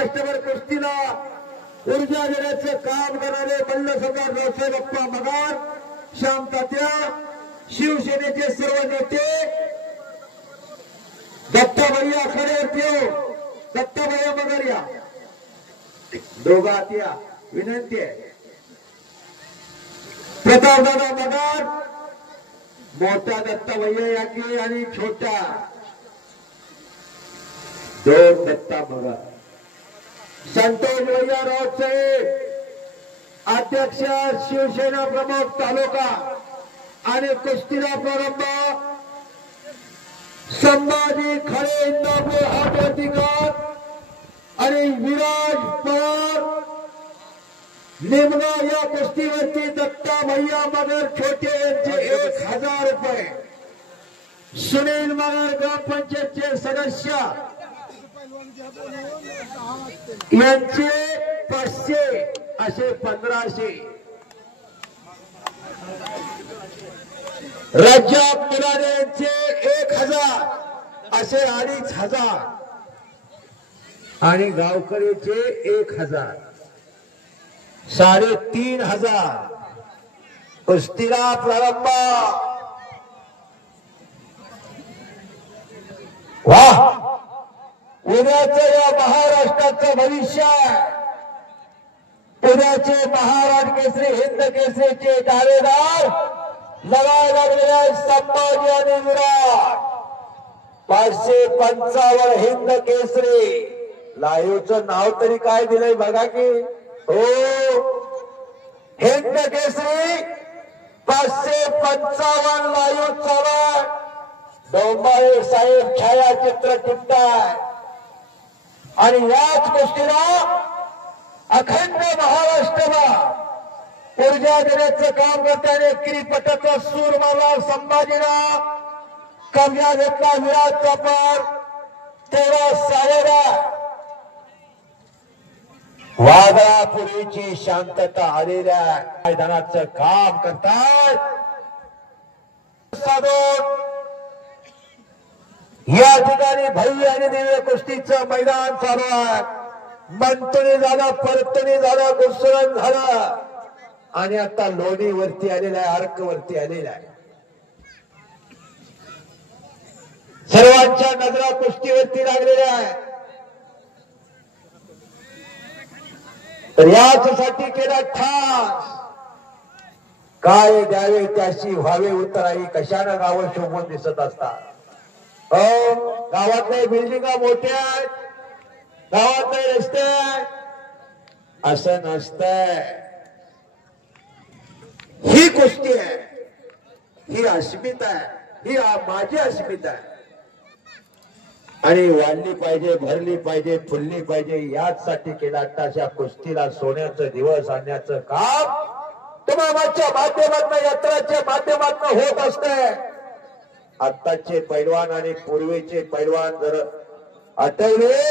महाराष्ट्रभर कुस्तीला ऊर्जा देण्याचं काम करणारे मल्ल सरदार रावसाहेब अप्पा मगार, श्याम तात्या, शिवसेनेचे सर्व नेते, दत्ताभैया खरेवरती हो, दत्ताभैया मगर या दोघात या, विनंती आहे. प्रतापदादा मगर, मोठा दत्ताभैया या की आणि छोटा दोन दत्ता मगर. संतोष भैया राऊत साहेब, अध्यक्ष शिवसेना प्रमुख तालुका आणि कुस्तीला प्रारंभ संभाजी खरे इंदापूर हातवरतीकर आणि विराज पवार निमगाव या कुस्तीवरती दत्ता भैया मगर छोटे यांचे 1000 रुपये, सुनील मगर ग्रामपंचायतचे सदस्य यांचे 500 असे 1500. रजाब मुलाने यांचे 1000 असे 2500 आणि गावकरीचे 1000 3500. कुस्तीला प्रारंभ. वाह, उद्याचं या महाराष्ट्राचं भविष्य, उद्याचे महाराष्ट्र केसरी हिंद केसरीचे दावेदार लढायला लागलेल्या संभाजी आणि विराट. 555 हिंद केसरी. लाईव्हचं नाव तरी काय दिलंय बघा की हो, हिंद केसरी 555 लाईव्ह चालू. डोंबाळे साहेब छायाचित्र टिपताय आणि याच गोष्टीला अखंड महाराष्ट्राला ऊर्जा देण्याचं काम करताना क्रिकेटचा सूर मारला संभाजीला. कब्जा घेतला विराटचा पार. तेव्हा सावरा वादळापूर्वीची शांतता आलेल्या मैदानाचं काम करतात. या ठिकाणी भव्य आणि दिव्य कुस्तीचं मैदान चालू आहे. मंतणी झालं, परतणी झालं, घुसरण झालं आणि आता लोणी वरती आलेला आहे, अर्क वरती आलेला आहे. सर्वांच्या नजरा कुस्तीवरती लागलेल्या आहे. तर यासाठी केला ठास, काय द्यावे त्याशी व्हावे उत्तराई, कशानं गावं शोभून दिसत असतात. गावातल्या बिल्डिंगा मोठ्या आहेत, गावातले रस्ते आहेत, असं नसतंय. ही कुस्ती आहे, ही अस्मिता आहे, ही माझी अस्मिता आहे आणि वाढली पाहिजे, भरली पाहिजे, फुलली पाहिजे. याचसाठी केला अशा कुस्तीला सोन्याचं दिवस आणण्याचं काम तुम्हाच्या माध्यमातून, यात्राच्या माध्यमातून होत असतंय. आत्ताचे पैलवान आणि पूर्वीचे पैलवान जर आठवले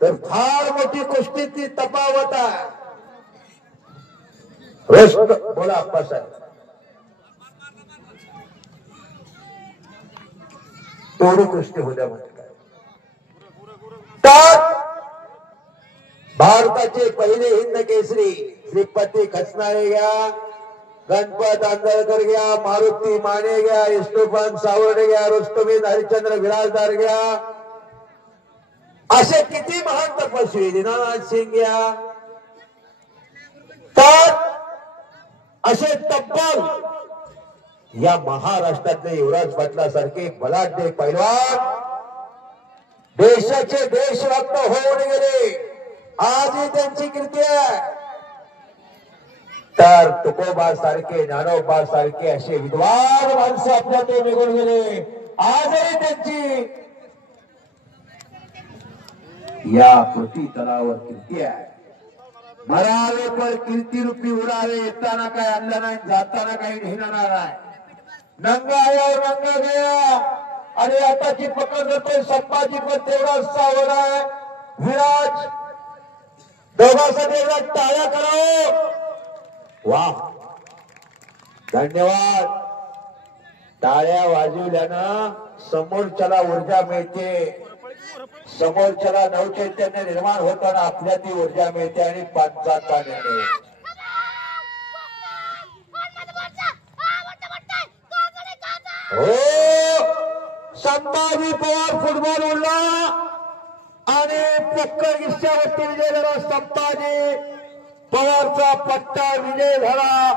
तर फार मोठी कुस्ती ती तफावत आहे. बोला आप्पासाहेब. तेवढी कुस्ती होत्या म्हणजे काय. तर भारताचे पहिले हिंद केसरी श्रीपती खचनाळे घ्या, गणपत आंदळकर घ्या, मारुती माने घ्या, इष्टोपन सावर्डे घ्या, रुस्तुमी हरिश्चंद्र विराजदार घ्या, असे किती महान तपस्वी दीनानाथ सिंग घ्या. तर असे तब्बल या महाराष्ट्रातले युवराज पाटलासारखे बलाढ्य पैलवान देशाचे देशभक्त होऊन गेले. आजही त्यांची कीर्ती आहे. तर तुकोबा सारखे, ज्ञानोबा सारखे असे विद्वान माणसं आपल्यातून निघून गेले. आजही त्यांची या पृथ्वी तलावर कीर्ती आहे. मरावे पर कीर्ती रूपी उडावे. येताना काय आणलं नाही, जाताना काही घेणार नाही. नंगा आया नंगा गया. आणि आताची पकड करतोय संभाजी, पण तेवढा सावध आहे. विराज दोघांसाठी एकदा टाळ्या करावं. वाह, धन्यवाद. टाळ्या वाजवल्यानं समोरच्याला ऊर्जा मिळते. समोरच्याला नवचैतन्य निर्माण होताना आपल्या ती ऊर्जा मिळते आणि पंचाचा निर्णय. हो संभाजी पवार फुटबॉल उडला आणि पक्क इच्छावरती विजय झाला. संभाजी पवारचा पट्टा विजय झाला.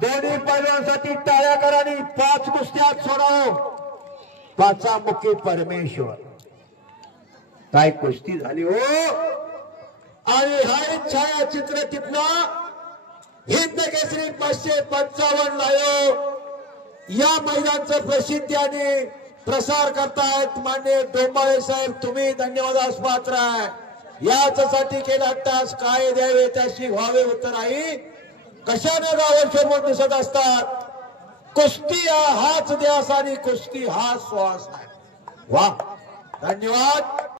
दोन्ही पैलवानांसाठी टाळ्या करा आणि 5 कुस्त्यात सोडव. पाचामुखी परमेश्वर काय कुस्ती झाली हो. आणि हा एक छायाचित्र तिथनं हिंद केसरी 555 लाईव्ह या मैदानाचं प्रसिद्धी आणि प्रसार करतायत मान्य डोंबाळे साहेब. तुम्ही धन्यवादास पात्र आहे. याच्यासाठी केला तास काय द्यावे त्याशी व्हावे उत्तराही कशाने गावं शोभून दिसत असतात. कुस्ती हाच ध्यास आणि कुस्ती हा श्वास आहे. वा धन्यवाद.